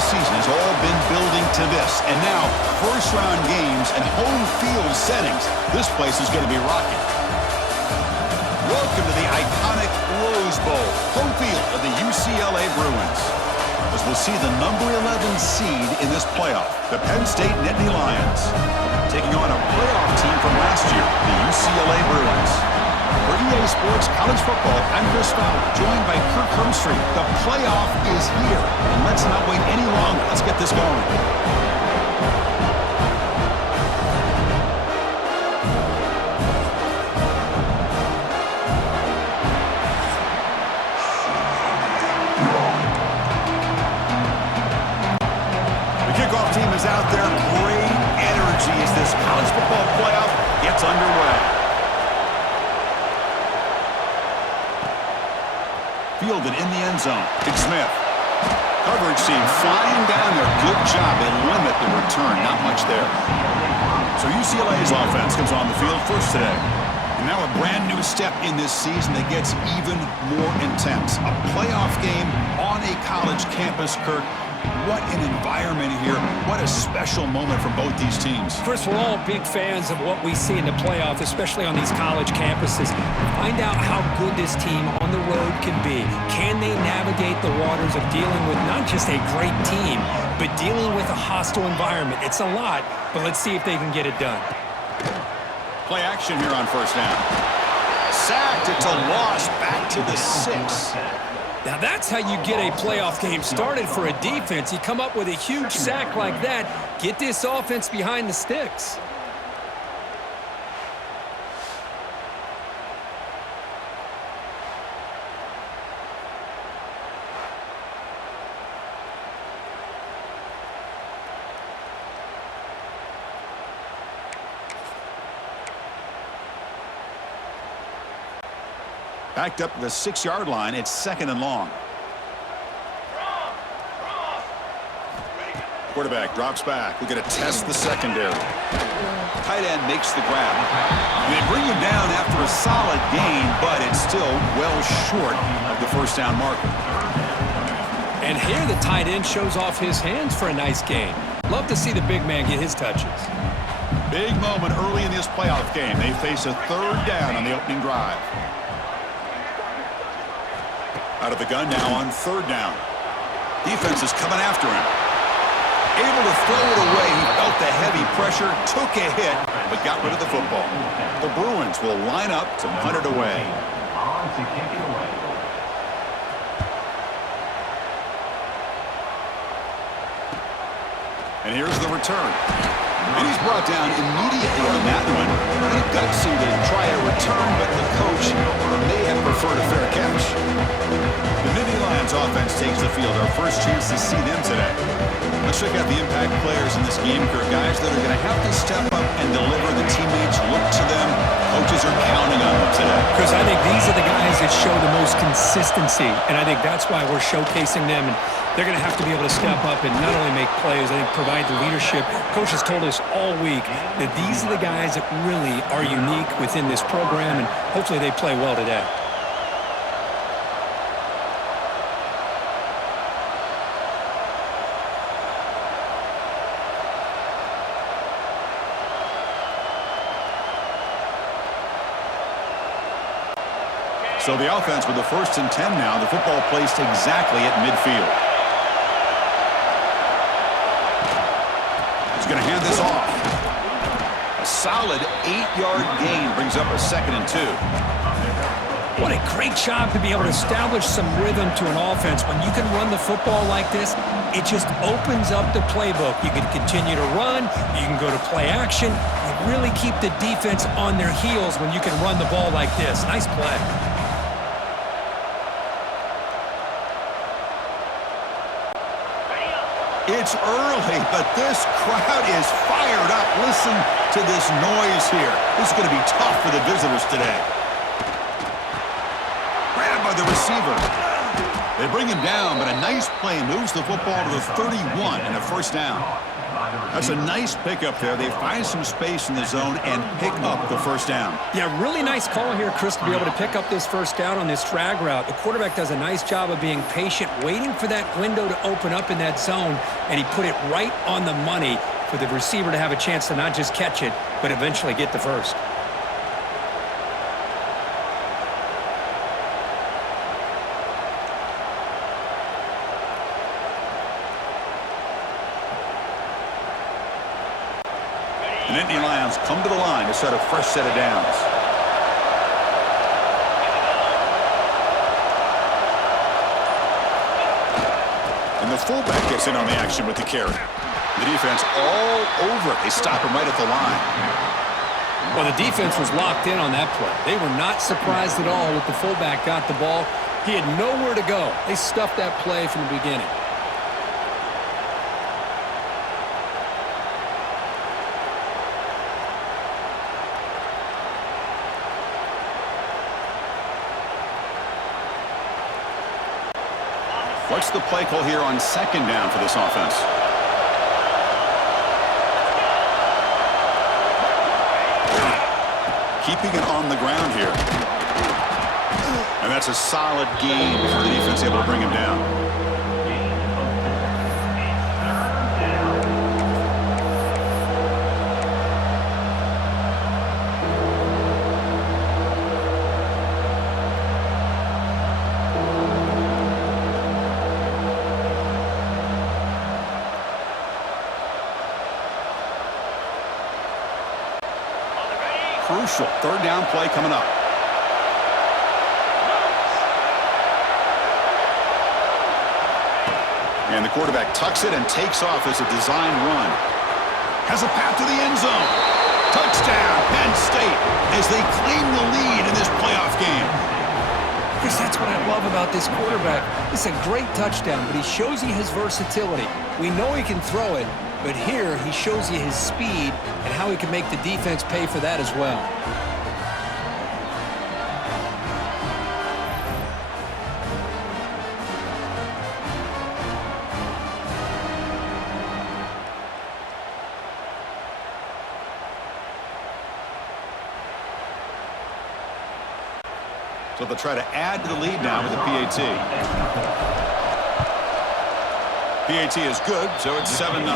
this season has all been building to this. And now, first-round games and home field settings. This place is going to be rocking. Welcome to the iconic Rose Bowl, home field of the UCLA Bruins. As we'll see the number 11 seed in this playoff, the Penn State Nittany Lions, taking on a playoff team from last year, the UCLA Bruins. For EA Sports College Football, I'm Chris Fowler, joined by Kirk Hermstreet. The playoff is here, and let's not wait any longer. Let's get this going. The kickoff team is out there. Great energy as this college football playoff gets underway. Fielded in the end zone. Big Smith. Coverage team flying down there. Good job. They limit the return. Not much there. So UCLA's offense comes on the field first today. And now a brand new step in this season that gets even more intense. A playoff game on a college campus, Kirk. What an environment here. What a special moment for both these teams. Chris, we're all big fans of what we see in the playoff, especially on these college campuses. Find out how good this team on the road can be. Can they navigate the waters of dealing with not just a great team, but dealing with a hostile environment? It's a lot, but let's see if they can get it done. Play action here on first down. Sacked. It's a loss. Back to the 6. Now that's how you get a playoff game started for a defense. You come up with a huge sack like that, get this offense behind the sticks. Backed up to the 6-yard line. It's 2nd and long. Quarterback drops back. We're going to test the secondary. Tight end makes the grab. And they bring him down after a solid gain, but it's still well short of the first down marker. And here the tight end shows off his hands for a nice gain. Love to see the big man get his touches. Big moment early in this playoff game. They face a 3rd down on the opening drive. Out of the gun now on 3rd down. Defense is coming after him. Able to throw it away. He felt the heavy pressure, took a hit, but got rid of the football. The Bruins will line up to punt it away. And here's the return. And he's brought down immediately on that one. Pretty gutsy to try a return, but the coach may have preferred a fair catch. The Nittany Lions offense takes the field. Our first chance to see them today. Let's check out the impact players in this game. They're guys that are going to have to step up and deliver. The teammates look to them. Coaches are counting on them today. Because I think these are the guys that show the most consistency, and I think that's why we're showcasing them. And they're going to have to be able to step up and not only make plays, I think provide the leadership. Coach has told us all week that these are the guys that really are unique within this program, and hopefully they play well today. So the offense with the 1st and 10 now. The football placed exactly at midfield. He's going to hand this off. A solid 8-yard gain brings up a 2nd and 2. What a great job to be able to establish some rhythm to an offense. When you can run the football like this, it just opens up the playbook. You can continue to run. You can go to play action. You really keep the defense on their heels when you can run the ball like this. Nice play. It's early, but this crowd is fired up. Listen to this noise here. This is going to be tough for the visitors today. Grabbed by the receiver. They bring him down, but a nice play moves the football to the 31 and a 1st down. That's a nice pickup there. They find some space in the zone and pick up the first down. Yeah, really nice call here, Chris, to be able to pick up this first down on this drag route. The quarterback does a nice job of being patient, waiting for that window to open up in that zone, and he put it right on the money for the receiver to have a chance to not just catch it, but eventually get the first. The Nittany Lions come to the line to set a fresh set of downs. And the fullback gets in on the action with the carry. The defense all over it. They stop him right at the line. Well, the defense was locked in on that play. They were not surprised at all that the fullback got the ball. He had nowhere to go. They stuffed that play from the beginning. What's the play call here on second down for this offense? Keeping it on the ground here. And that's a solid gain for the defense able to bring him down. Crucial third down play coming up. And the quarterback tucks it and takes off as a design run. Has a path to the end zone. Touchdown, Penn State, as they claim the lead in this playoff game. Chris, that's what I love about this quarterback. It's a great touchdown, but he shows you his versatility. We know he can throw it, but here he shows you his speed and how he can make the defense pay for that as well. So they'll try to add to the lead now with the PAT. PAT is good, so it's 7-0.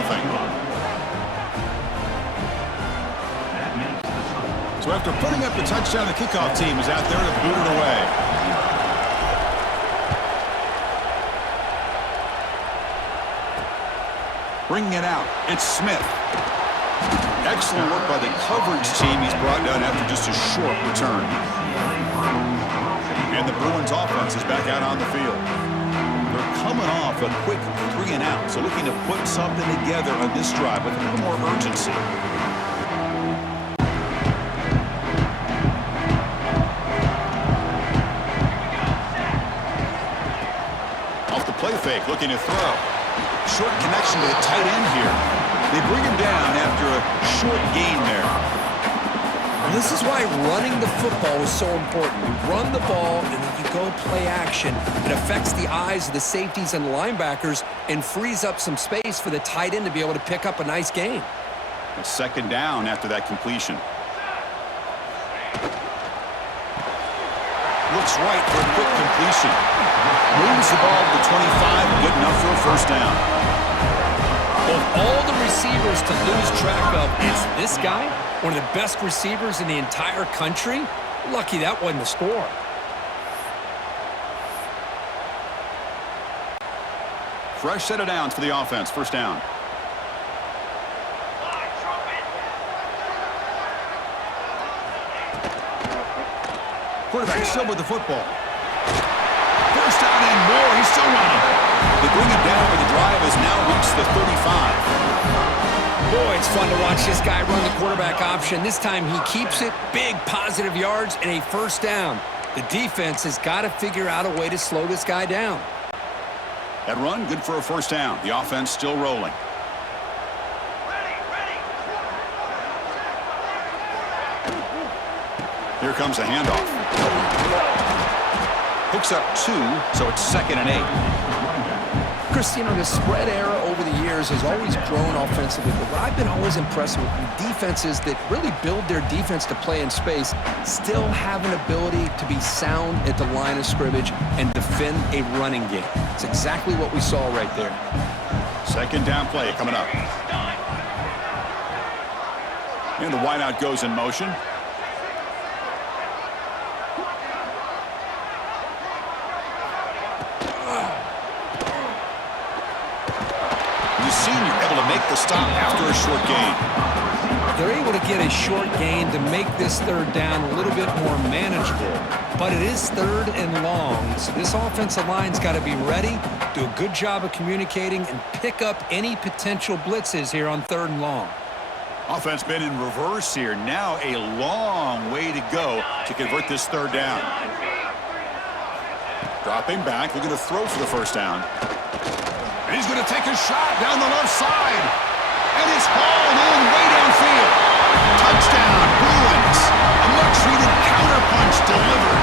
So after putting up the touchdown, the kickoff team is out there to boot it away. Bringing it out, it's Smith. Excellent work by the coverage team. He's brought down after just a short return. And the Bruins offense is back out on the field. They're coming off a quick 3-and-out, so looking to put something together on this drive with a little more urgency. Off the play fake, looking to throw. Short connection to the tight end here. They bring him down after a short gain there. This is why running the football is so important. You run the ball, and then you go play action. It affects the eyes of the safeties and linebackers and frees up some space for the tight end to be able to pick up a nice gain. A second down after that completion. Looks right for a quick completion. Moves the ball to the 25, good enough for a first down. Of all the receivers to lose track of, it's this guy, one of the best receivers in the entire country. Lucky that wasn't the score. Fresh set of downs for the offense. First down. Quarterback still with the football. First down and more. He's still running. They bring him down, but the drive has now reached the 35. Boy, it's fun to watch this guy run the quarterback option. This time he keeps it. Big positive yards and a first down. The defense has got to figure out a way to slow this guy down. That run, good for a first down. The offense still rolling. Here comes a handoff. Hooks up 2, so it's 2nd and 8. Chris, you know, the spread era over the years years has always grown offensively, but what I've been always impressed with defenses that really build their defense to play in space still have an ability to be sound at the line of scrimmage and defend a running game. It's exactly what we saw right there. Second down play coming up. And the wideout goes in motion. The senior able to make the stop after a short gain. They're able to get a short gain to make this third down a little bit more manageable. But it is third and long, so this offensive line's got to be ready, do a good job of communicating, and pick up any potential blitzes here on third and long. Offense been in reverse here. Now a long way to go to convert this third down. Dropping back, looking to throw for the first down. And he's going to take a shot down the left side. And it's hauled in way downfield. Touchdown, Bruins. A much-needed counterpunch delivered.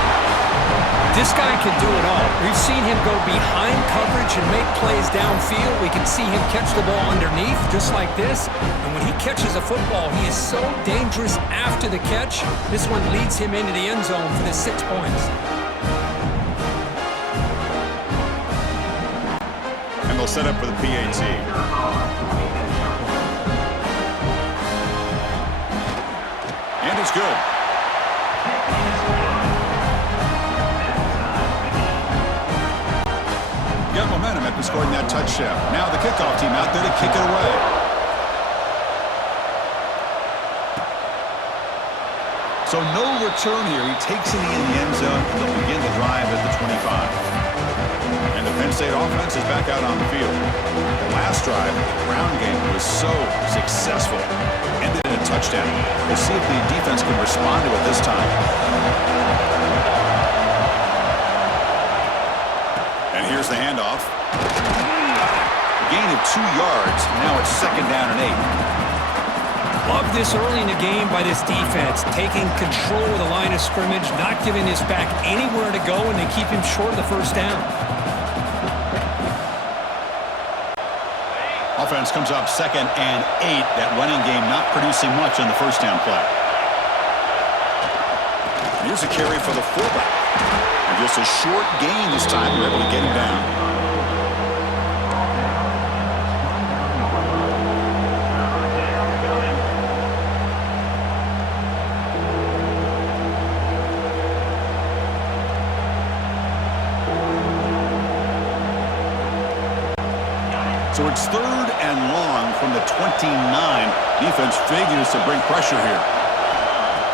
This guy can do it all. We've seen him go behind coverage and make plays downfield. We can see him catch the ball underneath, just like this. And when he catches a football, he is so dangerous after the catch. This one leads him into the end zone for the 6 points. And they'll set up for the PAT. And it's good. Got momentum after scoring that touchdown. Now the kickoff team out there to kick it away. So no return here. He takes it in the end zone. They'll begin the drive at the 25. And the Penn State offense is back out on the field. The last drive, the ground game was so successful. Ended in a touchdown. We'll see if the defense can respond to it this time. And here's the handoff. A gain of 2 yards. Now it's second down and 8. Love this early in the game by this defense, taking control of the line of scrimmage, not giving this back anywhere to go, and they keep him short of the first down. Offense comes up second and 8. That running game not producing much on the first down play. Here's a carry for the fullback. And just a short gain this time. We're able to get him down. So it's third and long from the 29. Defense figures to bring pressure here.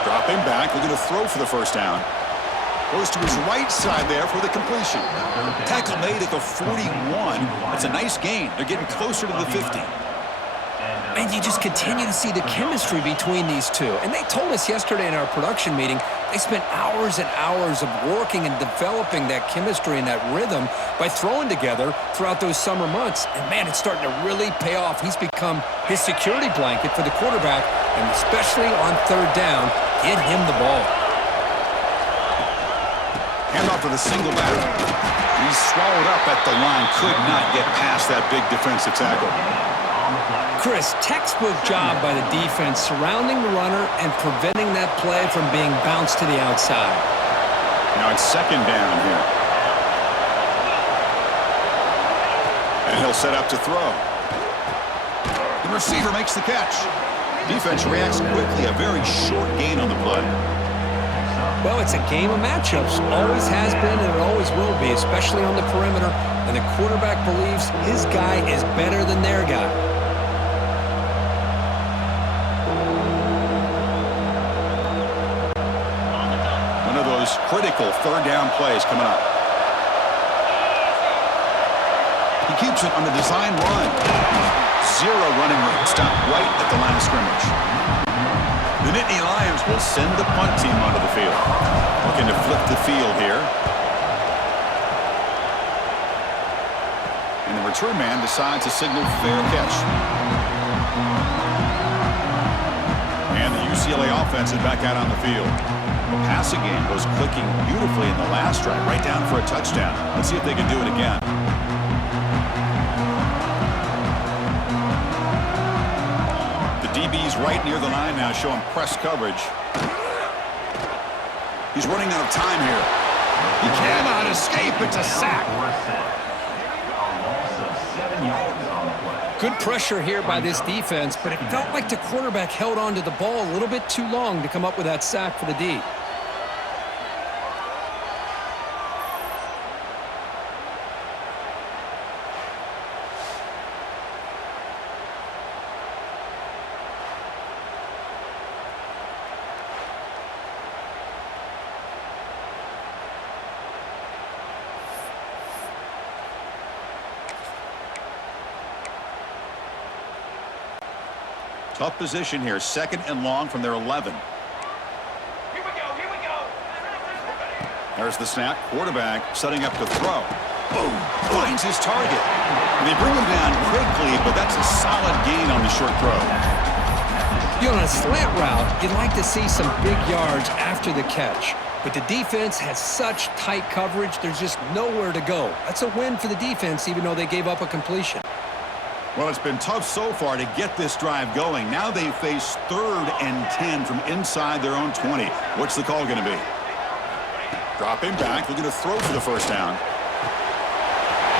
Dropping back, looking to throw for the first down. Goes to his right side there for the completion. Tackle made at the 41. That's a nice gain. They're getting closer to the 50. And you just continue to see the chemistry between these two. And they told us yesterday in our production meeting, they spent hours and hours of working and developing that chemistry and that rhythm by throwing together throughout those summer months. And, man, it's starting to really pay off. He's become his security blanket for the quarterback, and especially on third down, get him the ball. Handoff to the single back. He's swallowed up at the line. Could not get past that big defensive tackle. Chris, textbook job by the defense surrounding the runner and preventing that play from being bounced to the outside. Now it's second down here. And he'll set up to throw. The receiver makes the catch. Defense reacts quickly. A very short gain on the play. Well, it's a game of matchups. Always has been and it always will be, especially on the perimeter. And the quarterback believes his guy is better than their guy. Critical third down plays coming up. He keeps it on the design run. Zero running room. Stopped right at the line of scrimmage. The Nittany Lions will send the punt team onto the field. Looking to flip the field here. And the return man decides to signal fair catch. And the UCLA offense is back out on the field. The passing game was clicking beautifully in the last drive, right down for a touchdown. Let's see if they can do it again. right near the line now, showing press coverage. He's running out of time here. He cannot escape. It's a sack. Good pressure here by this defense, but it felt like the quarterback held on to the ball a little bit too long to come up with that sack for the D. Tough position here. 2nd and long from their 11. Here we go. There's the snap. Quarterback setting up to throw. Boom. Finds his target. And they bring him down quickly, but that's a solid gain on the short throw. You know, on a slant route, you'd like to see some big yards after the catch. But the defense has such tight coverage, there's just nowhere to go. That's a win for the defense, even though they gave up a completion. Well, it's been tough so far to get this drive going. Now they face 3rd and 10 from inside their own 20. What's the call going to be? Dropping back, looking to throw for the first down.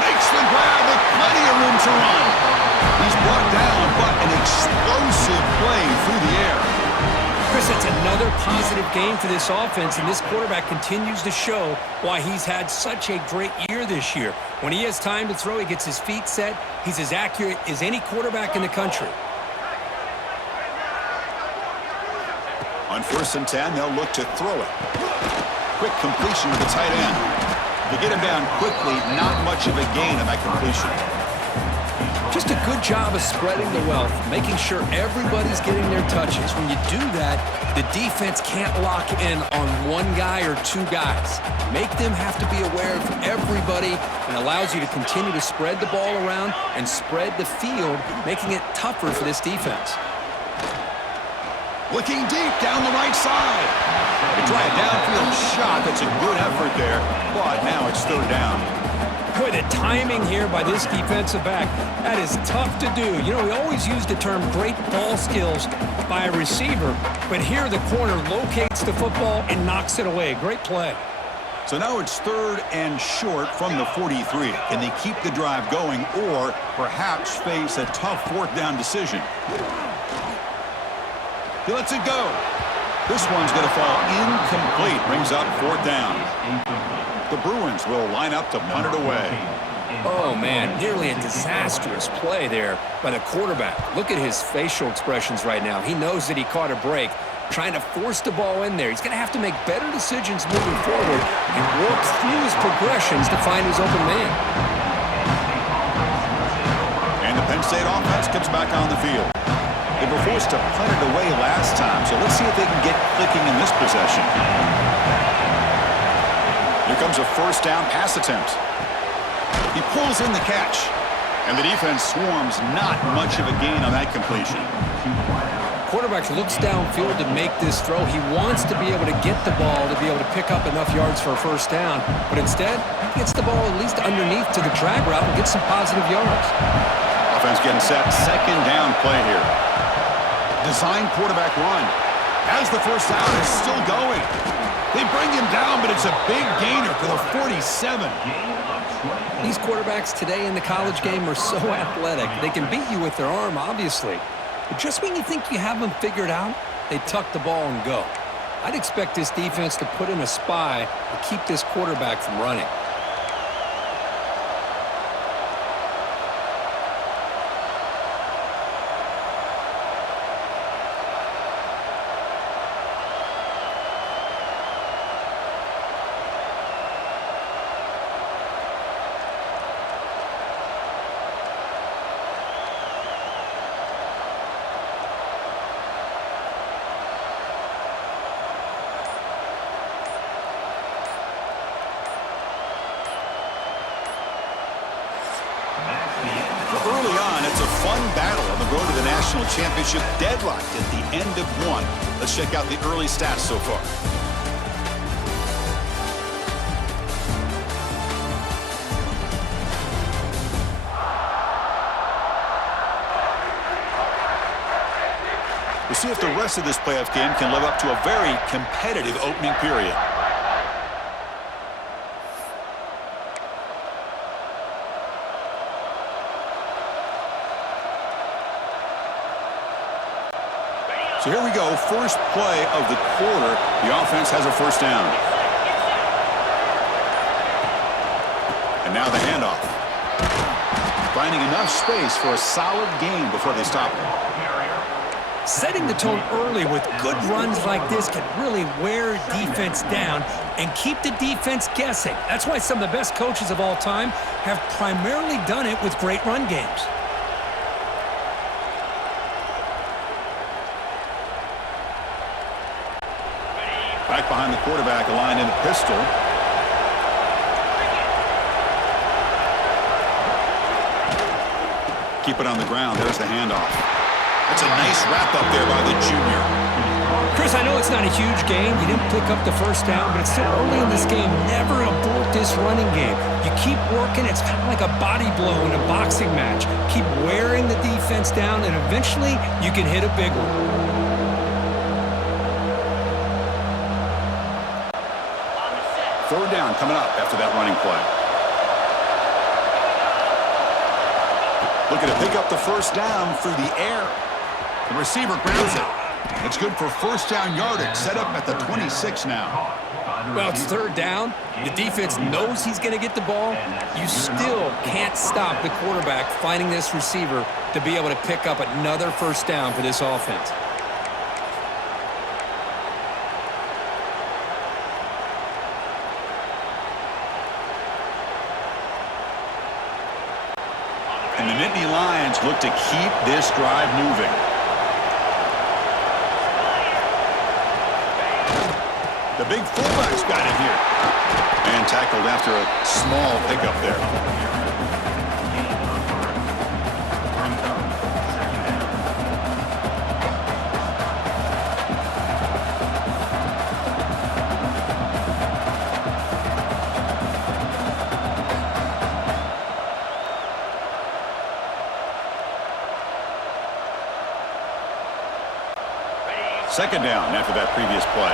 Makes the grab with plenty of room to run. He's brought down, but an explosive play through the air. Chris, that's another positive game for this offense, and this quarterback continues to show why he's had such a great year this year. When he has time to throw, he gets his feet set. He's as accurate as any quarterback in the country. On 1st and 10, they'll look to throw it. Quick completion to the tight end. To get him down quickly, not much of a gain on that completion. Just a good job of spreading the wealth, making sure everybody's getting their touches. When you do that, the defense can't lock in on one guy or two guys. Make them have to be aware of everybody, and allows you to continue to spread the ball around and spread the field, making it tougher for this defense. Looking deep down the right side. They try a downfield shot. That's a good effort there, but now it's 3rd down. Boy, the timing here by this defensive back, that is tough to do. You know, we always use the term great ball skills by a receiver, but here the corner locates the football and knocks it away. Great play. So now it's 3rd and short from the 43. Can they keep the drive going or perhaps face a tough 4th down decision? He lets it go. This one's going to fall incomplete. Brings up 4th down. The Bruins will line up to punt it away. Oh, man, nearly a disastrous play there by the quarterback. Look at his facial expressions right now. He knows that he caught a break, trying to force the ball in there. He's going to have to make better decisions moving forward and work through his progressions to find his open man. And the Penn State offense comes back on the field. They were forced to punt it away last time, so let's see if they can get clicking in this possession. Here comes a 1st down pass attempt. He pulls in the catch, and the defense swarms. Not much of a gain on that completion. Quarterback looks downfield to make this throw. He wants to be able to get the ball to be able to pick up enough yards for a 1st down, but instead, he gets the ball at least underneath to the drag route and gets some positive yards. Offense getting set. 2nd down play here. Design quarterback run. Has the 1st down. It's still going. They bring him down, but it's a big gainer to the 47. These quarterbacks today in the college game are so athletic. They can beat you with their arm, obviously. But just when you think you have them figured out, they tuck the ball and go. I'd expect this defense to put in a spy to keep this quarterback from running. Early on, it's a fun battle on the road to the national championship, deadlocked at the end of one. Let's check out the early stats so far. We'll see if the rest of this playoff game can live up to a very competitive opening period. So here we go, first play of the quarter. The offense has a first down. And now the handoff. Finding enough space for a solid gain before they stop it. Setting the tone early with good runs like this can really wear defense down and keep the defense guessing. That's why some of the best coaches of all time have primarily done it with great run games. Back behind the quarterback, aligned in the pistol. Keep it on the ground. There's the handoff. That's a nice wrap-up there by the junior. Chris, I know it's not a huge gain. You didn't pick up the first down, but it's still early in this game. Never abort this running game. You keep working. It's kind of like a body blow in a boxing match. Keep wearing the defense down, and eventually you can hit a big one. Third down coming up after that running play. Looking to pick up the first down through the air. The receiver grabs it. It's good for first down yardage. Set up at the 26 now. Well, it's third down. The defense knows he's going to get the ball. You still can't stop the quarterback finding this receiver to be able to pick up another first down for this offense. And the Nittany Lions look to keep this drive moving. The big fullback's got it here. And tackled after a small pickup there. Second down after that previous play.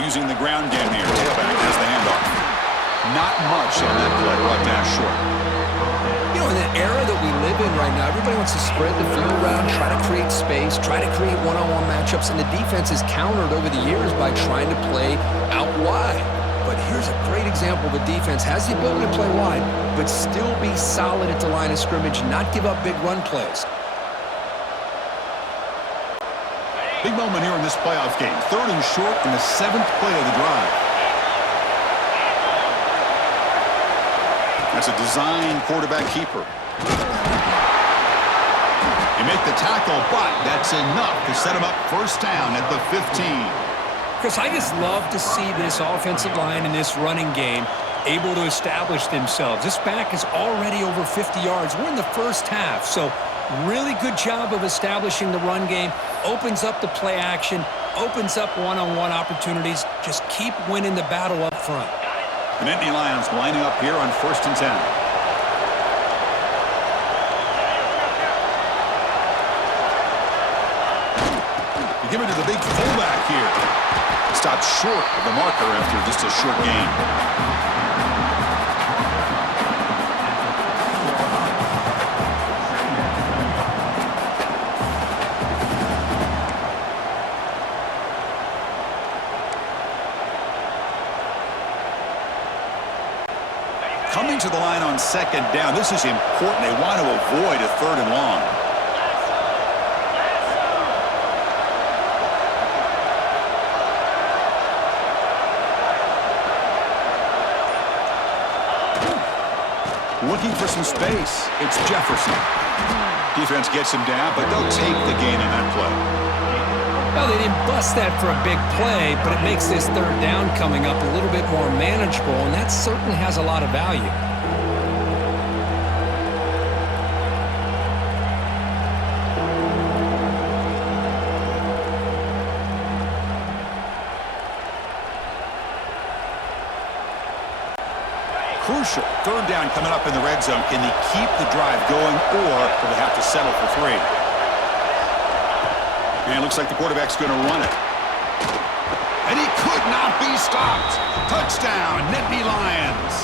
Using the ground game here. Tailback has the handoff. Not much on that play. Brought down short. You know, in the era that we live in right now, everybody wants to spread the field around, try to create space, try to create one-on-one matchups, and the defense is countered over the years by trying to play out wide. But here's a great example. The defense has the ability to play wide, but still be solid at the line of scrimmage and not give up big run plays. Big moment here in this playoff game. Third and short in the 7th play of the drive. That's a design quarterback keeper. You make the tackle, but that's enough to set him up first down at the 15. Chris, I just love to see this offensive line in this running game able to establish themselves. This back is already over 50 yards. We're in the first half, so really good job of establishing the run game. Opens up the play action, opens up one-on-one opportunities. Just keep winning the battle up front. The Nittany Lions lining up here on 1st and 10. You give it to the big fullback here. Stopped short of the marker after just a short gain. Coming to the line on second down. This is important. They want to avoid a third and long. Looking for some space. It's Jefferson. Defense gets him down, but they'll take the gain in that play. Well, they didn't bust that for a big play, but it makes this third down coming up a little bit more manageable, and that certainly has a lot of value. Crucial. Third down coming up in the red zone. Can they keep the drive going, or will they have to settle for 3? And it looks like the quarterback's going to run it. And he could not be stopped. Touchdown, Nittany Lions.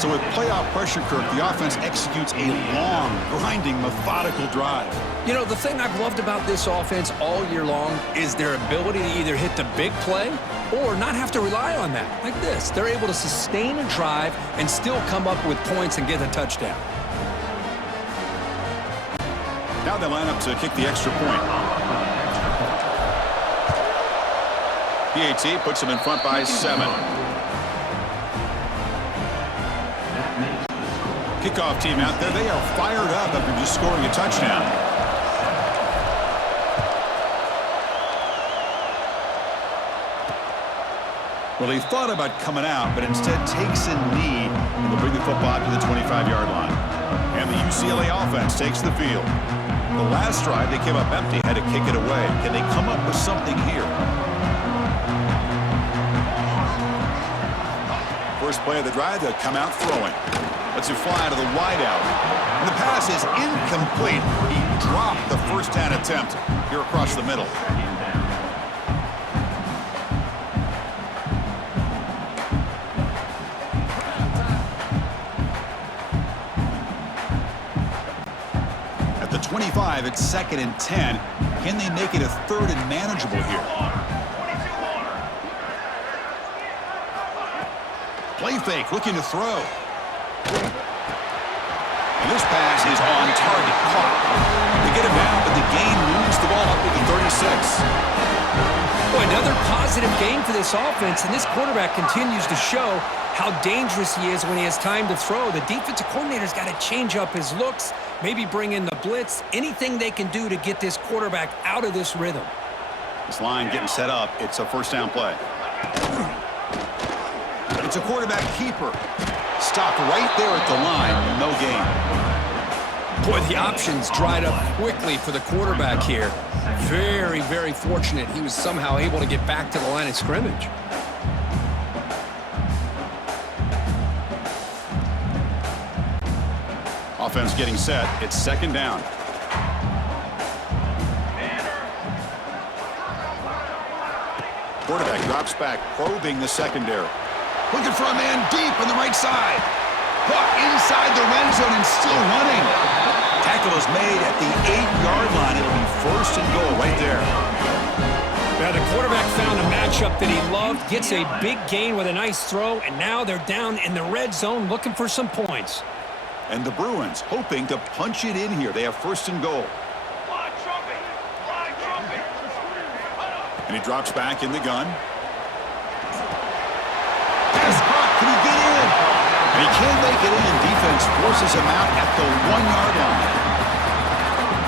So with playoff pressure, Kirk, the offense executes a long, grinding, methodical drive. You know, the thing I've loved about this offense all year long is their ability to either hit the big play or not have to rely on that. Like this, they're able to sustain a drive and still come up with points and get a touchdown. Now they line up to kick the extra point. PAT puts them in front by 7. Kickoff team out there. They are fired up after just scoring a touchdown. Well, he thought about coming out, but instead takes a knee and will bring the football to the 25-yard line. And the UCLA offense takes the field. The last drive, they came up empty, had to kick it away. Can they come up with something here? First play of the drive, they'll come out throwing. Let's it fly to the wideout. And the pass is incomplete. He dropped the first down attempt here across the middle. At the 25, it's 2nd and 10. Can they make it a 3rd and manageable here? Play fake, looking to throw. And this pass is on target. Caught. They get him down, but the gain moves the ball up to the 36. Boy, another positive game for this offense, and this quarterback continues to show how dangerous he is when he has time to throw. The defensive coordinator's got to change up his looks, maybe bring in the blitz, anything they can do to get this quarterback out of this rhythm. This line getting set up. It's a first down play. It's a quarterback keeper. Stopped right there at the line. No gain. Boy, the options dried up quickly for the quarterback here. Very, very fortunate he was somehow able to get back to the line of scrimmage. Offense getting set. It's 2nd down. Quarterback drops back, probing the secondary. Looking for a man deep on the right side. Caught inside the red zone and still running. Tackle is made at the 8-yard line. It'll be 1st and goal right there. Now the quarterback found a matchup that he loved, gets a big gain with a nice throw, and now they're down in the red zone looking for some points. And the Bruins hoping to punch it in here. They have 1st and goal. Fly trumpet! Fly trumpet! And he drops back in the gun. Pass caught. Can he get in? And he can't make it in. Defense forces him out at the 1-yard line.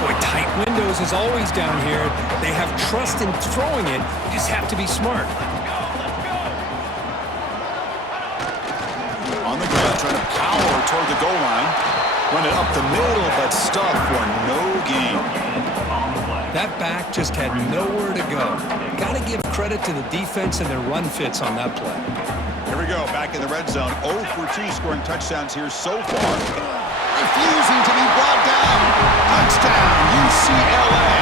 Boy, tight windows is always down here. They have trust in throwing it. You just have to be smart. On the ground, trying to power toward the goal line. Run it up the middle, but stuff for no gain. That back just had nowhere to go. Got to give credit to the defense and their run fits on that play. Here we go, back in the red zone. 0 for 2 scoring touchdowns here so far. Refusing to be brought down. Touchdown, UCLA.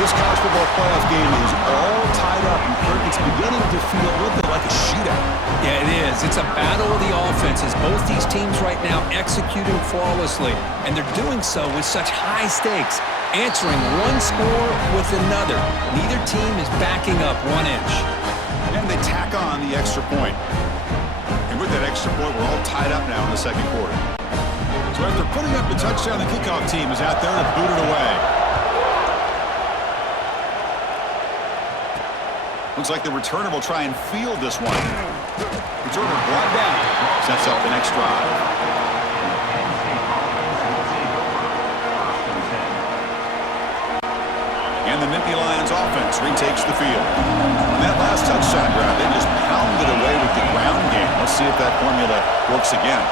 This college football playoff game is all tied up, and Kirk, it's beginning to feel a little bit like a shootout. Yeah, it is. It's a battle of the offenses. Both these teams right now executing flawlessly, and they're doing so with such high stakes, answering one score with another. Neither team is backing up 1 inch. And they tack on the extra point. And with that extra point, we're all tied up now in the 2nd quarter. So after putting up the touchdown, the kickoff team is out there to boot it away. Looks like the returner will try and field this one. Returner brought down. Sets up the next drive. And the Nittany Lions offense retakes the field. On that last touchdown drive, they just pounded away with the ground game. Let's see if that formula works again.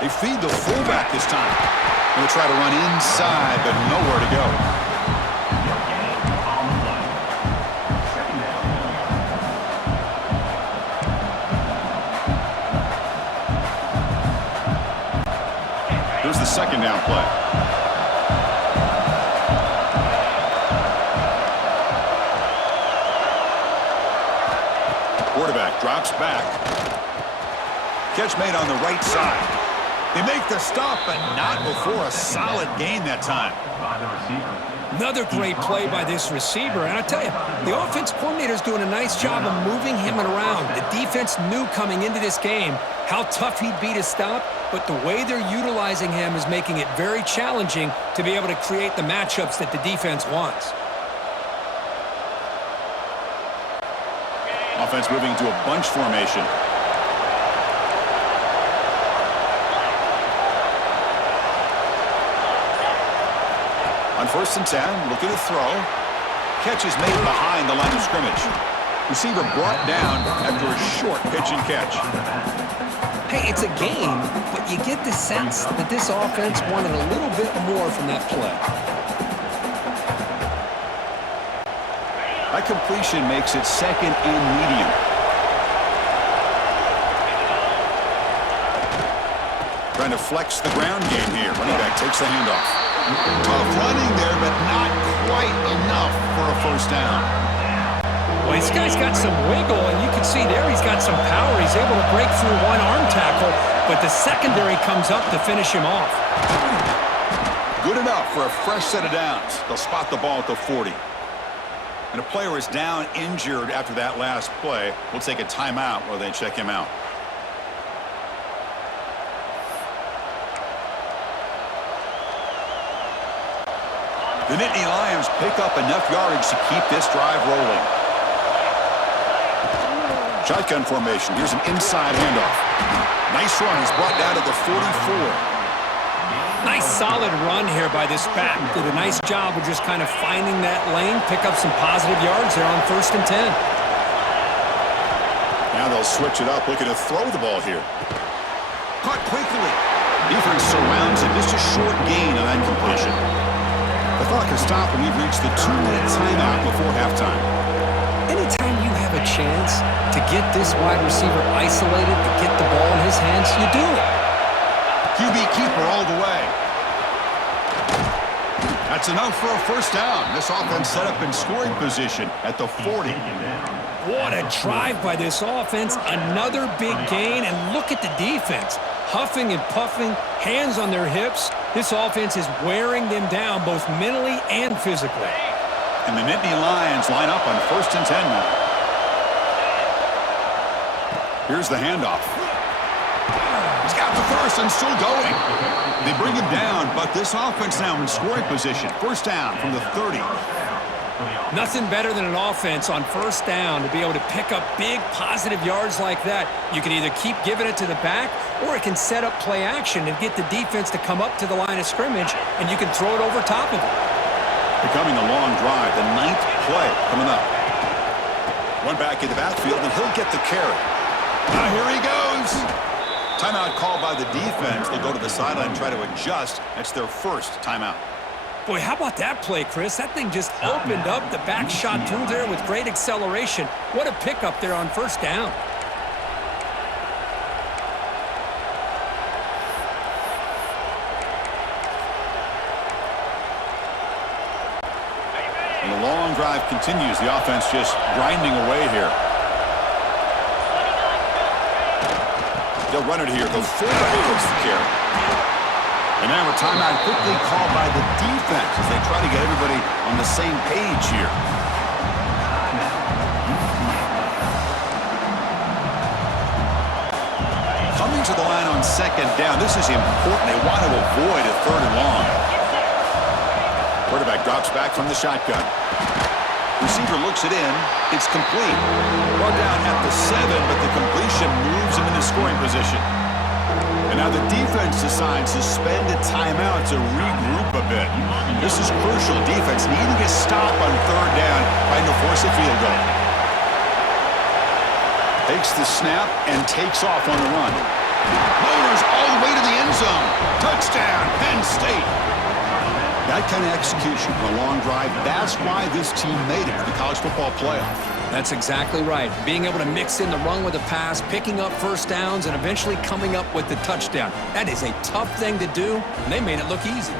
They feed the fullback this time. Going to try to run inside, but nowhere to go. second down play. Quarterback drops back. Catch made on the right side. They make the stop, but not before a solid gain that time. Another great play by this receiver. And I tell you, the offense coordinator is doing a nice job of moving him around. The defense knew coming into this game how tough he'd be to stop, but the way they're utilizing him is making it very challenging to be able to create the matchups that the defense wants. Offense moving to a bunch formation. On 1st and 10, looking to throw. Catch is made behind the line of scrimmage. Receiver brought down after a short pitch and catch. Hey, it's a game, but you get the sense that this offense wanted a little bit more from that play. That completion makes it second and medium. Trying to flex the ground game here. Running back takes the handoff. Tough running there, but not quite enough for a first down. Well, this guy's got some wiggle, and you can see there he's got some power. He's able to break through one arm tackle, but the secondary comes up to finish him off. Good enough for a fresh set of downs. They'll spot the ball at the 40. And a player is down injured after that last play. We'll take a timeout while they check him out. The Nittany Lions pick up enough yardage to keep this drive rolling. Shotgun formation. Here's an inside handoff. Nice run. He's brought down to the 44. Nice solid run here by this back. Did a nice job of just kind of finding that lane, pick up some positive yards there on 1st and 10. Now they'll switch it up, looking to throw the ball here. Caught quickly. Defense surrounds him. Just a short gain on that completion. The clock has stopped, and we've reached the 2-minute timeout before halftime. Anytime you have a chance to get this wide receiver isolated, to get the ball in his hands, you do it. QB keeper all the way. That's enough for a first down. This offense set up in scoring position at the 40. What a drive by this offense. Another big gain, and look at the defense. Huffing and puffing, hands on their hips. This offense is wearing them down both mentally and physically. And the Nittany Lions line up on 1st and 10 now. Here's the handoff. He's got the first and still going. They bring him down, but this offense now in scoring position. First down from the 30. Nothing better than an offense on 1st down to be able to pick up big positive yards like that. You can either keep giving it to the back, or it can set up play action and get the defense to come up to the line of scrimmage, and you can throw it over top of it. Becoming a long drive, the 9th play coming up. One back in the backfield, and he'll get the carry. Now here he goes. Timeout called by the defense. They'll go to the sideline and try to adjust. That's their first timeout. Boy, how about that play, Chris? That thing just opened up. The back shot through there with great acceleration. What a pickup there on 1st down. And the long drive continues. The offense just grinding away here. They'll run it here. The fullback takes the carry. And now a timeout quickly called by the defense as they try to get everybody on the same page here. Coming to the line on 2nd down. This is important. They want to avoid a 3rd and long. Quarterback drops back from the shotgun. Receiver looks it in. It's complete. Brought down at the 7, but the completion moves him into scoring position. And now the defense decides to spend a timeout to regroup a bit. This is crucial. Defense needing a stop on 3rd down, trying to force a field goal. Takes the snap and takes off on the run. Motors all the way to the end zone. Touchdown, Penn State. That kind of execution on a long drive, that's why this team made it to the college football playoff. That's exactly right. Being able to mix in the run with the pass, picking up first downs, and eventually coming up with the touchdown. That is a tough thing to do, and they made it look easy.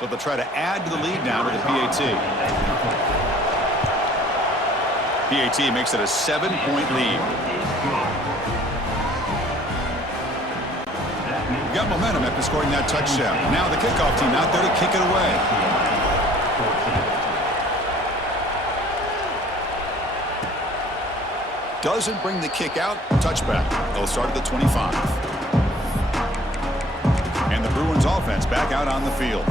So they'll try to add to the lead now with the PAT. PAT makes it a 7-point lead. Got momentum after scoring that touchdown. Now the kickoff team out there to kick it away. Doesn't bring the kick out. Touchback. They'll start at the 25. And the Bruins offense back out on the field.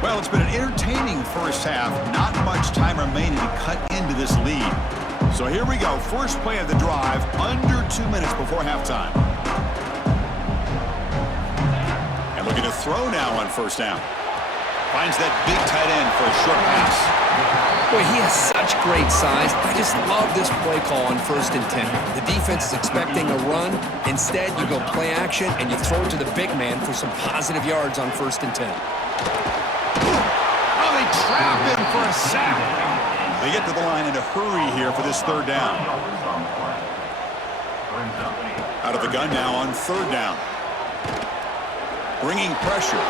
Well, it's been an entertaining first half. Not much time remaining to cut into this lead. So here we go. First play of the drive, under 2 minutes before halftime. And looking to throw now on first down. Finds that big tight end for a short pass. Boy, he has such great size. I just love this play call on 1st and 10. The defense is expecting a run. Instead, you go play action, and you throw it to the big man for some positive yards on 1st and 10. Oh, they trap him for a sack. They get to the line in a hurry here for this 3rd down. Out of the gun now on 3rd down. Bringing pressure.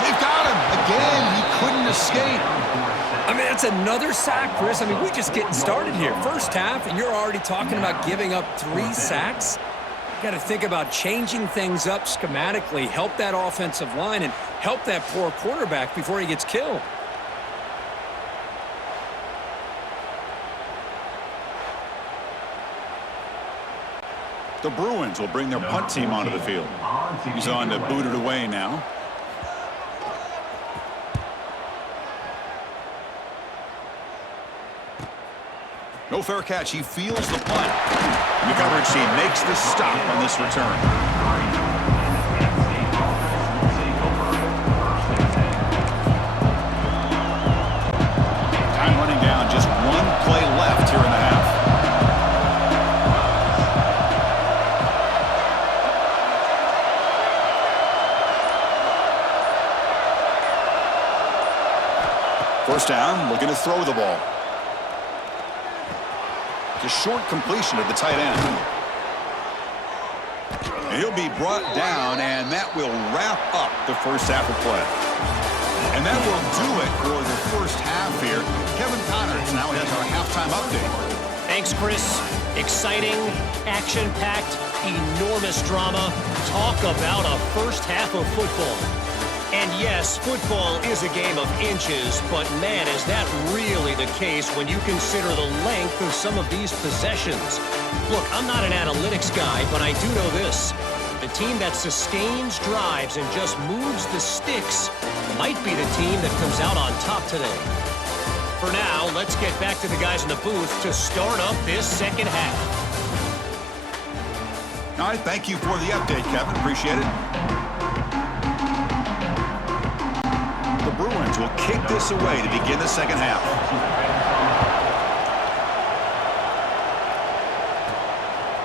They've got him. Again, he couldn't escape. I mean, that's another sack, Chris. I mean, we're just getting started here. First half, and you're already talking about giving up 3 sacks. You got to think about changing things up schematically, help that offensive line, and help that poor quarterback before he gets killed. The Bruins will bring their punt team onto the field. He's on to boot it away now. No fair catch. He feels the punt. And the coverage team makes the stop on this return. Time running down. Just 1 play left here in the half. First down, looking to throw the ball. It's a short completion of the tight end. And he'll be brought down, and that will wrap up the first half of play. And that will do it for the first half here. Kevin Connors now has our halftime update. Thanks, Chris. Exciting, action-packed, enormous drama. Talk about a first half of football. And yes, football is a game of inches, but man, is that really the case when you consider the length of some of these possessions. Look, I'm not an analytics guy, but I do know this. The team that sustains drives and just moves the sticks might be the team that comes out on top today. For now, let's get back to the guys in the booth to start up this second half. All right, thank you for the update, Kevin. Appreciate it. The Bruins will kick this away to begin the second half.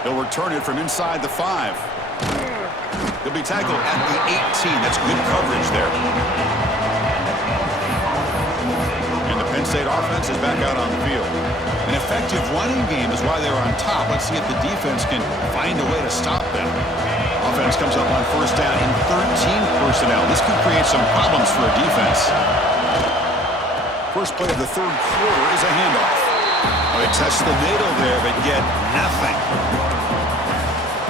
They'll return it from inside the 5. They'll be tackled at the 18. That's good coverage there. And the Penn State offense is back out on the field. An effective running game is why they're on top. Let's see if the defense can find a way to stop them. Offense comes up on first down in 13 personnel. This could create some problems for a defense. First play of the 3rd quarter is a handoff. Well, they test the middle there, but get nothing.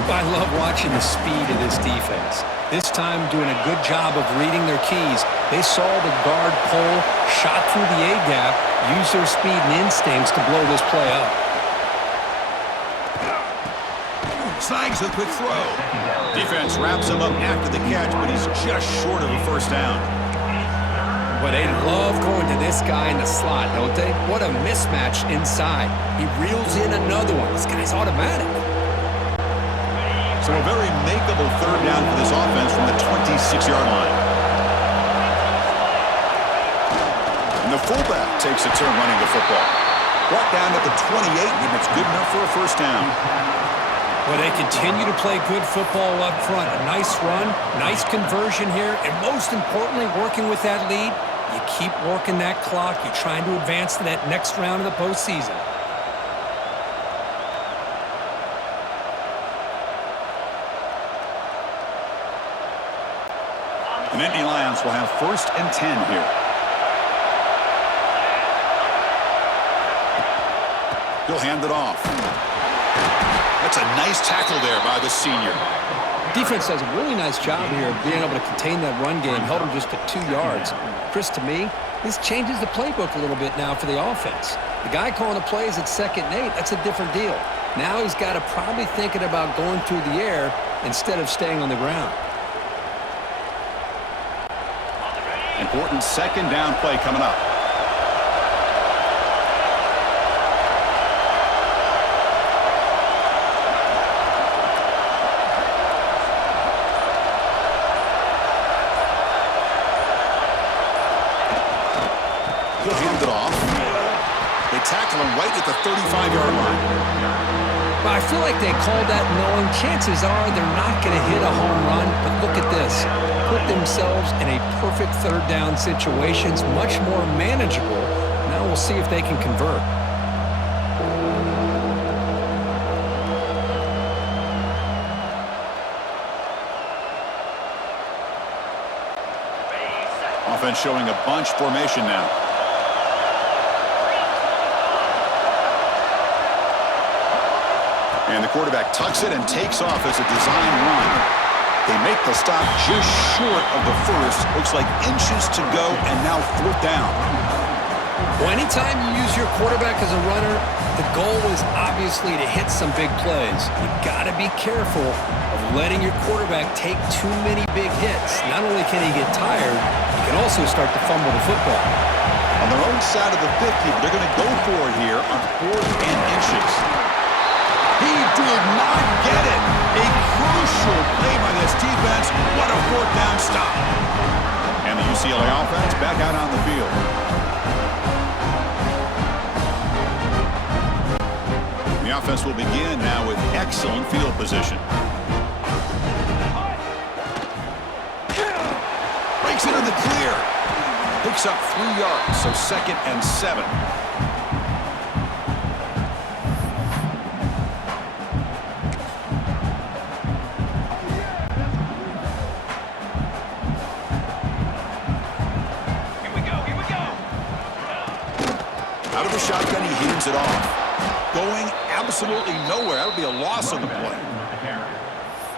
I love watching the speed of this defense. This time doing a good job of reading their keys. They saw the guard pull, shot through the A-gap, used their speed and instincts to blow this play up. Snags the quick throw. Defense wraps him up after the catch, but he's just short of a first down. But they love going to this guy in the slot, don't they? What a mismatch inside. He reels in another one. This guy's automatic. So a very makeable 3rd down for this offense from the 26-yard line. And the fullback takes a turn running the football. Brought down at the 28, and it's good enough for a first down. Well, they continue to play good football up front. A nice run, nice conversion here, and most importantly, working with that lead, you keep working that clock. You're trying to advance to that next round of the postseason. The Nittany Lions will have 1st and 10 here. He'll hand it off. That's a nice tackle there by the senior. Defense does a really nice job here of being able to contain that run game, held them just to 2 yards. Chris, to me, this changes the playbook a little bit now for the offense. The guy calling the plays at 2nd and 8, that's a different deal. Now he's got to probably thinking about going through the air instead of staying on the ground. Important 2nd down play coming up. He'll hand it off. They tackle him right at the 35-yard line. Well, I feel like they called that knowing chances are they're not going to hit a home run, but look at this. Put themselves in a perfect 3rd down situation. It's much more manageable. Now we'll see if they can convert. Offense showing a bunch formation now. And the quarterback tucks it and takes off as a design run. They make the stop just short of the first. Looks like inches to go, and now 4th down. Well, anytime you use your quarterback as a runner, the goal is obviously to hit some big plays. You've got to be careful of letting your quarterback take too many big hits. Not only can he get tired, he can also start to fumble the football. On their own side of the 50, they're going to go for it here on 4th and inches. He did not get it. A crucial play by this defense. What a 4th down stop. And the UCLA offense back out on the field. The offense will begin now with excellent field position. Breaks into the clear. Picks up 3 yards, so 2nd and 7. Out of the shotgun, he hands it off. Going absolutely nowhere. That'll be a loss on the play.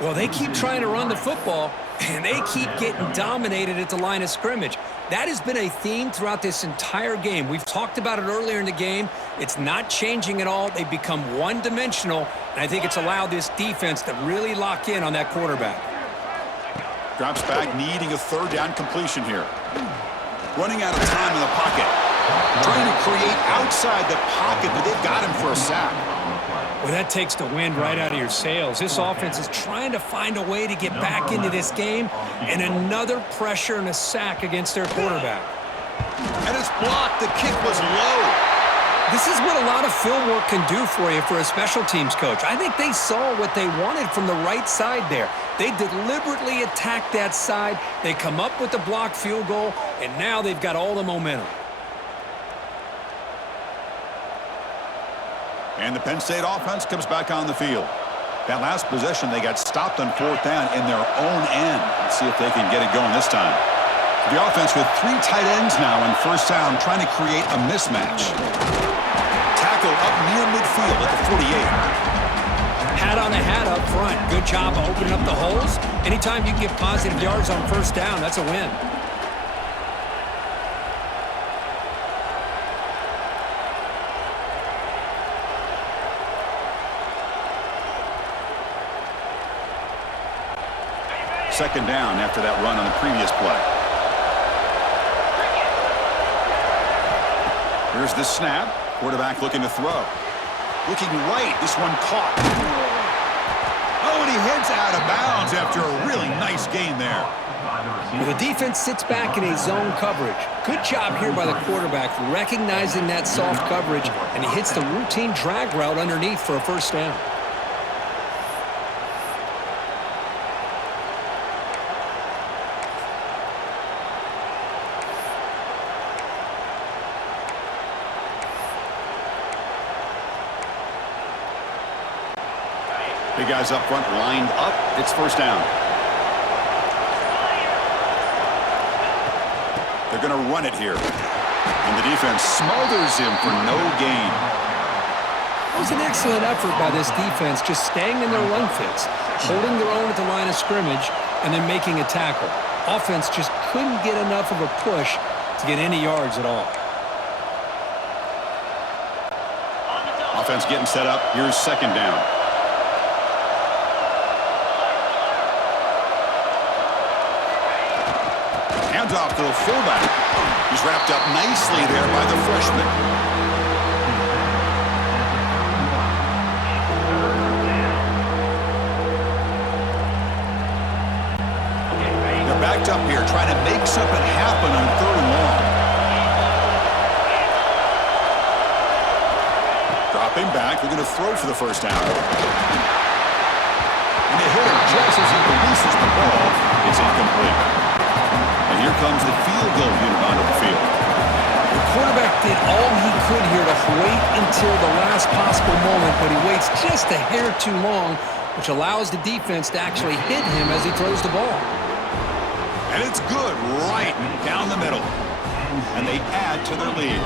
Well, they keep trying to run the football, and they keep getting dominated at the line of scrimmage. That has been a theme throughout this entire game. We've talked about it earlier in the game. It's not changing at all. They've become one-dimensional, and I think it's allowed this defense to really lock in on that quarterback. Drops back, needing a 3rd down completion here. Running out of time in the pocket. Trying to create outside the pocket, but they've got him for a sack. Well, that takes the wind right out of your sails. This offense is trying to find a way to get back into this game, and another pressure and a sack against their quarterback. And it's blocked. The kick was low. This is what a lot of film work can do for you for a special teams coach. I think they saw what they wanted from the right side there. They deliberately attacked that side. They come up with the blocked field goal, and now they've got all the momentum. And the Penn State offense comes back on the field. That last possession, they got stopped on 4th down in their own end. Let's see if they can get it going this time. The offense with 3 tight ends now on 1st down, trying to create a mismatch. Tackle up near midfield at the 48. Hat on a hat up front. Good job of opening up the holes. Anytime you can get positive yards on 1st down, that's a win. Second down after that run on the previous play. Here's the snap. Quarterback looking to throw. Looking right. This one caught. Oh, and he heads out of bounds after a really nice gain there. Well, the defense sits back in a zone coverage. Good job here by the quarterback recognizing that soft coverage, and he hits the routine drag route underneath for a first down. Big guys up front lined up. It's first down. They're going to run it here. And the defense smothers him for no gain. It was an excellent effort by this defense, just staying in their run fits, holding their own at the line of scrimmage, and then making a tackle. Offense just couldn't get enough of a push to get any yards at all. Offense getting set up. Here's second down. Handoff to the fullback. He's wrapped up nicely there by the freshman. They're backed up here trying to make something happen on third and long. Dropping back. They're going to throw for the first down. And they hit him just as he releases the ball. It's incomplete. And here comes the field goal unit onto the field. The quarterback did all he could here to wait until the last possible moment, but he waits just a hair too long, which allows the defense to actually hit him as he throws the ball. And it's good right down the middle. And they add to their lead.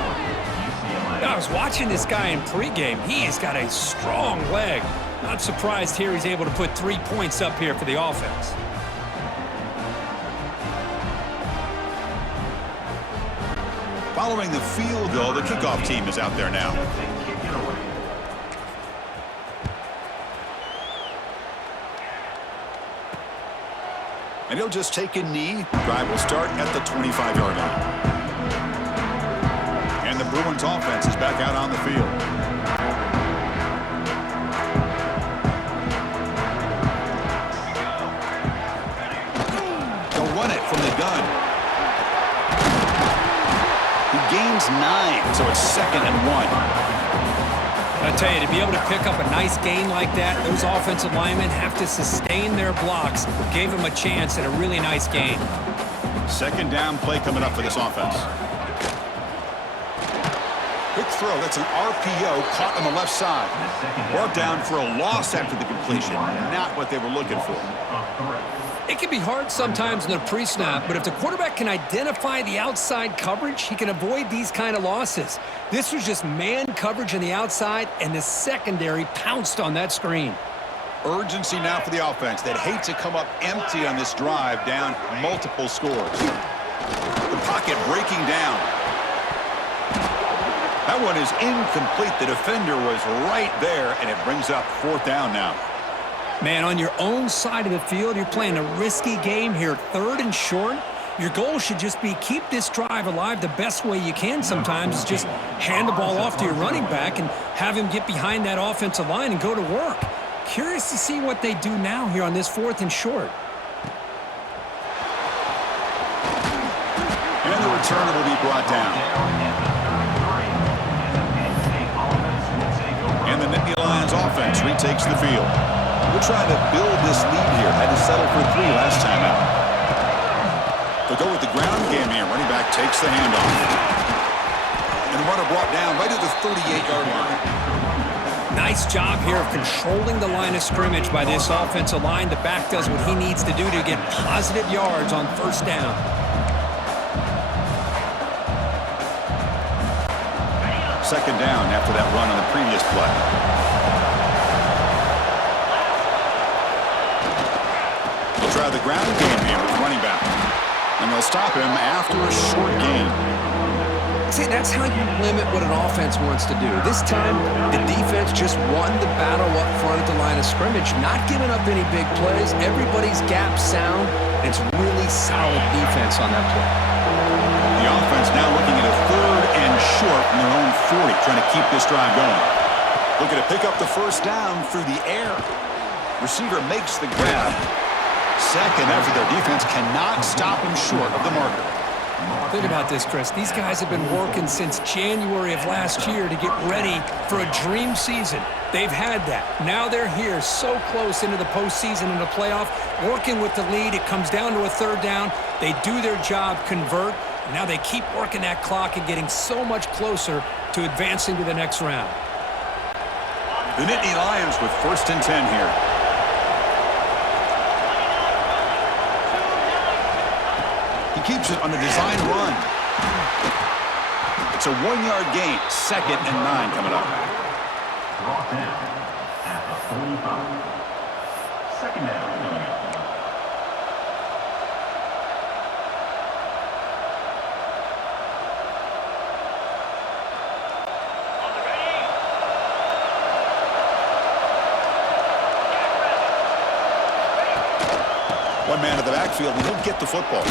I was watching this guy in pregame. He has got a strong leg. Not surprised here he's able to put 3 points up here for the offense. Following the field goal, the kickoff team is out there now. And he'll just take a knee. Drive will start at the 25-yard line. And the Bruins offense is back out on the field. They'll run it from the gun. Gains 9, so it's 2nd and 1. I tell you, to be able to pick up a nice gain like that, those offensive linemen have to sustain their blocks. Gave them a chance at a really nice gain. Second down play coming up for this offense. Quick throw. That's an RPO caught on the left side. Brought down for a loss after the completion. Not what they were looking for. It can be hard sometimes in the pre-snap, but if the quarterback can identify the outside coverage, he can avoid these kind of losses. This was just man coverage on the outside, and the secondary pounced on that screen. Urgency now for the offense. They'd hate to come up empty on this drive, down multiple scores. The pocket breaking down. That one is incomplete. The defender was right there, and it brings up fourth down now. Man, on your own side of the field, you're playing a risky game here, 3rd and short. Your goal should just be keep this drive alive the best way you can sometimes. Is just hand the ball off to your running back and have him get behind that offensive line and go to work. Curious to see what they do now here on this 4th and short. And the return will be brought down. And the Nittany Lions offense retakes the field. We're trying to build this lead here. Had to settle for 3 last time out. They'll go with the ground game here. Running back takes the handoff. And the runner brought down right at the 38-yard line. Nice job here of controlling the line of scrimmage by this offensive line. The back does what he needs to do to get positive yards on first down. Second down after that run on the previous play. They'll try the ground game here with the running back. And they'll stop him after a short gain. See, that's how you limit what an offense wants to do. This time, the defense just won the battle up front at the line of scrimmage, not giving up any big plays. Everybody's gap sound. And it's really solid defense on that play. The offense now looking at a 3rd and short from their own 40, trying to keep this drive going. Looking to pick up the first down through the air. Receiver makes the grab. Second effort. Their defense cannot stop him short of the marker. Think about this, Chris. These guys have been working since January of last year to get ready for a dream season. They've had that. Now they're here so close into the postseason and the playoff, working with the lead. It comes down to a third down. They do their job, convert. And now they keep working that clock and getting so much closer to advancing to the next round. The Nittany Lions with 1st and 10 here. He keeps it on a design run. It's a 1-yard gain. 2nd and 9 coming up. Brought down at the 45. 2nd down. One man in the backfield, and he'll get the football.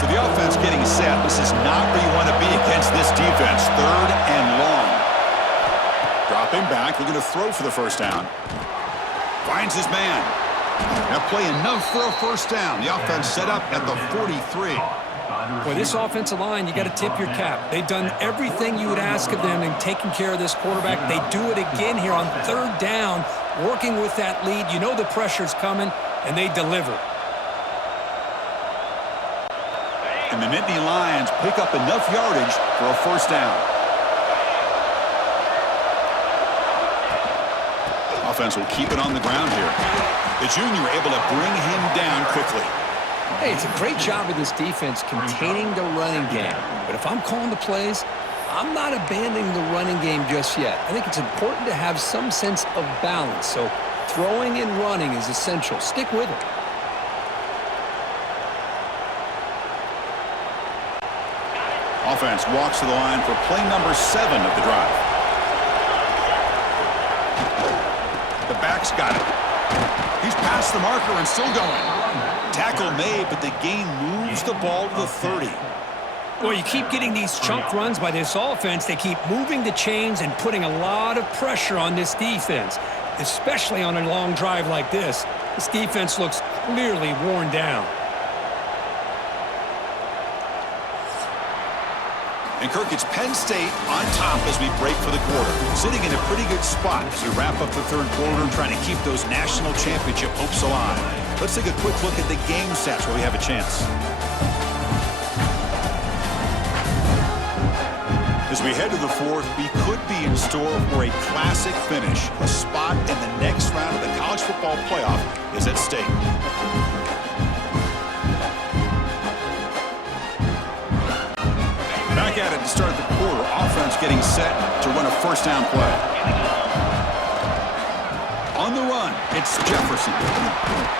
So the offense getting set. This is not where you want to be against this defense. 3rd and long. Dropping back, looking to throw for the first down. Finds his man. Now play enough for a first down. The offense set up at the 43. Boy, this offensive line, you got to tip your cap. They've done everything you would ask of them in taking care of this quarterback. They do it again here on 3rd down, working with that lead. You know the pressure's coming, and they deliver. And the Nittany Lions pick up enough yardage for a first down. Offense will keep it on the ground here. The junior able to bring him down quickly. Hey, it's a great job of this defense containing the running game. But if I'm calling the plays, I'm not abandoning the running game just yet. I think it's important to have some sense of balance. So throwing and running is essential. Stick with it. Offense walks to the line for play number 7 of the drive. The back's got it. He's past the marker and still going. Tackle made, but the gain moves the ball to the 30. Well, you keep getting these chunk runs by this offense. They keep moving the chains and putting a lot of pressure on this defense, especially on a long drive like this. This defense looks clearly worn down. And Kirk, it's Penn State on top as we break for the quarter. Sitting in a pretty good spot as we wrap up the 3rd quarter, trying to keep those national championship hopes alive. Let's take a quick look at the game stats where we have a chance. As we head to the 4th, we could be in store for a classic finish. A spot in the next round of the college football playoff is at stake. Back at it to start the quarter. Offense getting set to run a first down play. On the run, it's Jefferson.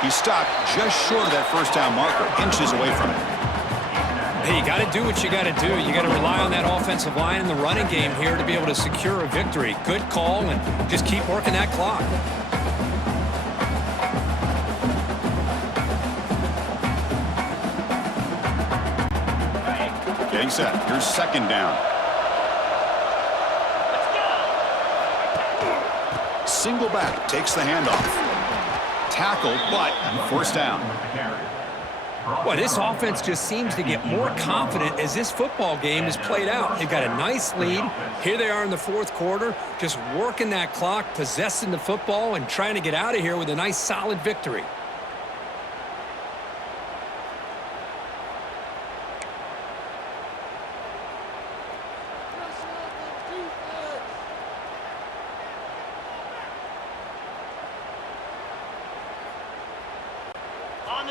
He stopped just short of that first down marker, inches away from it. Hey, you got to do what you got to do. You got to rely on that offensive line in the running game here to be able to secure a victory. Good call, and just keep working that clock. Getting set. Here's 2nd down. Single back takes the handoff. Tackle, but first down. Well, this offense just seems to get more confident as this football game is played out. They've got a nice lead. Here they are in the 4th quarter, just working that clock, possessing the football, and trying to get out of here with a nice, solid victory.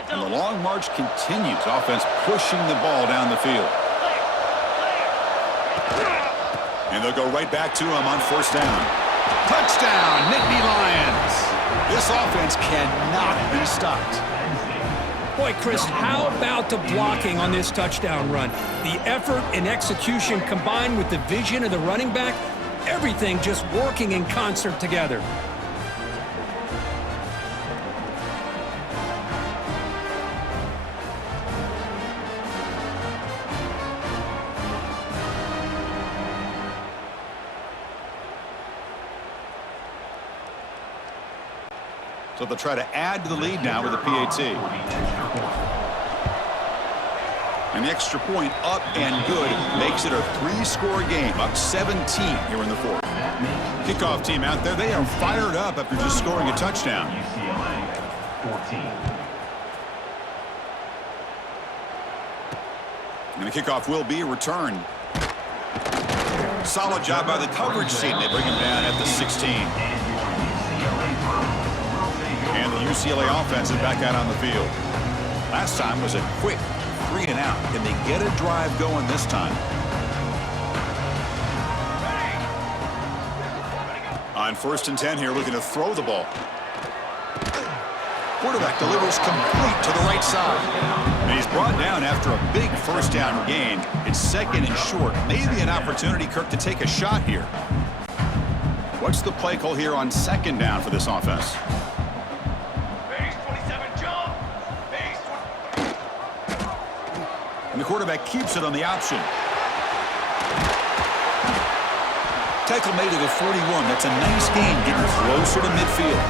And the long march continues. Offense pushing the ball down the field. And they'll go right back to him on first down. Touchdown, Nittany Lions. This offense cannot be stopped. Boy, Chris, how about the blocking on this touchdown run? The effort and execution combined with the vision of the running back, everything just working in concert together. So they'll try to add to the lead now with a PAT. And the extra point up and good makes it a 3-score game, up 17 here in the fourth. Kickoff team out there, they are fired up after just scoring a touchdown. UCLA 14. And the kickoff will be returned. Solid job by the coverage team. They bring him down at the 16. And the UCLA offense is back out on the field. Last time was a quick 3-and-out. Can they get a drive going this time? On 1st and 10 here, looking to throw the ball. Quarterback delivers complete to the right side. And he's brought down after a big first down gain. It's 2nd and short. Maybe an opportunity, Kirk, to take a shot here. What's the play call here on 2nd down for this offense? Base 27, jump. Base 20. And the quarterback keeps it on the option. Tackle made at the 41. That's a nice gain, getting closer to midfield.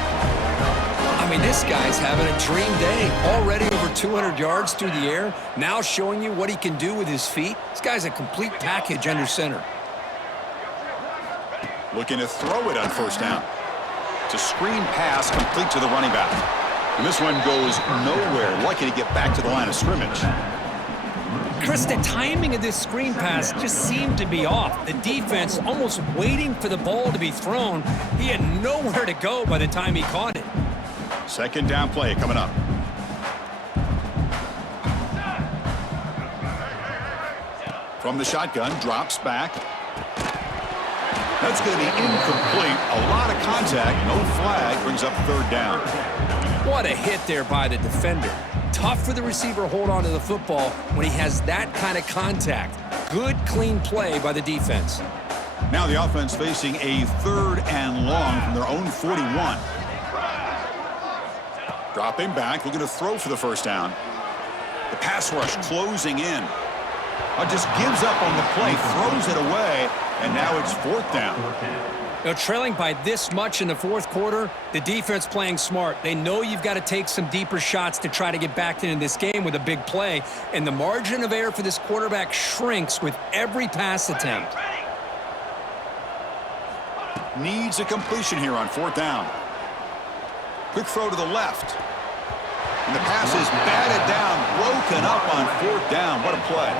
I mean, this guy's having a dream day. Already over 200 yards through the air. Now showing you what he can do with his feet. This guy's a complete package under center. Looking to throw it on 1st down. It's a screen pass complete to the running back. And this one goes nowhere. Lucky to get back to the line of scrimmage. Chris, the timing of this screen pass just seemed to be off. The defense almost waiting for the ball to be thrown. He had nowhere to go by the time he caught it. 2nd down play coming up. From the shotgun, drops back. That's going to be incomplete. A lot of contact, no flag, brings up 3rd down. What a hit there by the defender. Tough for the receiver to hold on to the football when he has that kind of contact. Good, clean play by the defense. Now the offense facing a 3rd and long from their own 41. Dropping back, looking to throw for the 1st down. The pass rush closing in. Just gives up on the play, throws it away, and now it's 4th down. Now, trailing by this much in the 4th quarter, the defense playing smart. They know you've got to take some deeper shots to try to get back into this game with a big play, and the margin of error for this quarterback shrinks with every pass attempt. Needs a completion here on 4th down. Quick throw to the left. And the pass is batted down, broken up on 4th down. What a play.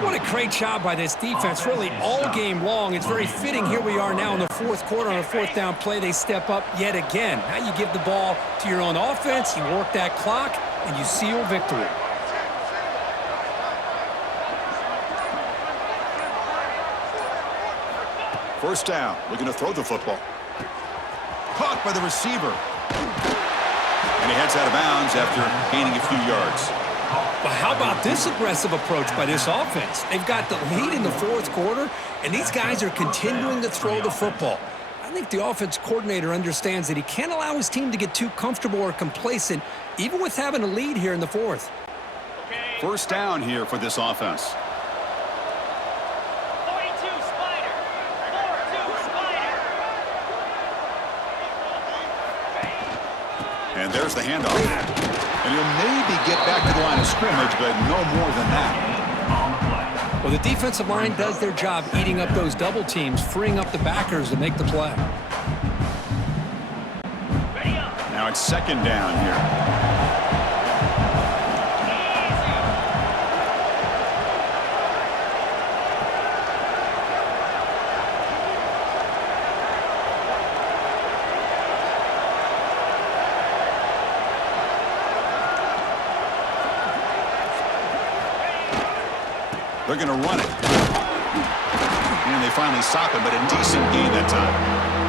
What a great job by this defense, really all game long. It's very fitting. Here we are now in the 4th quarter on a 4th down play. They step up yet again. Now you give the ball to your own offense, you work that clock, and you seal victory. First down, looking to throw the football. Caught by the receiver. And he heads out of bounds after gaining a few yards. But how about this aggressive approach by this offense? They've got the lead in the 4th quarter, and these guys are continuing to throw the football. I think the offense coordinator understands that he can't allow his team to get too comfortable or complacent, even with having a lead here in the 4th. First down here for this offense. 42, Spider. 4-2, Spider. And there's the handoff. And he'll maybe get back to the line of scrimmage, but no more than that. Well, the defensive line does their job eating up those double teams, freeing up the backers to make the play. Now it's 2nd down here. They're going to run it. And they finally stop him, but a decent gain that time.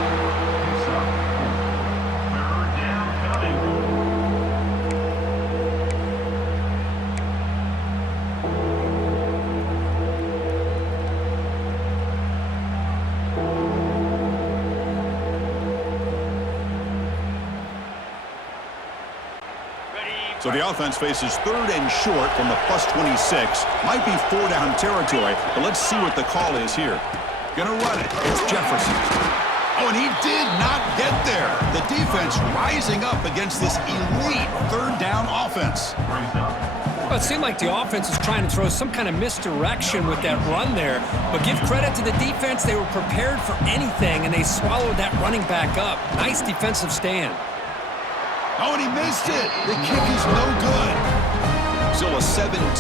So the offense faces 3rd and short from the +26. Might be 4-down territory, but let's see what the call is here. Gonna run it. It's Jefferson. Oh, and he did not get there. The defense rising up against this elite third down offense. Brings up. Well, it seemed like the offense was trying to throw some kind of misdirection with that run there. But give credit to the defense. They were prepared for anything, and they swallowed that running back up. Nice defensive stand. Oh, and he missed it. The kick is no good. So a 17.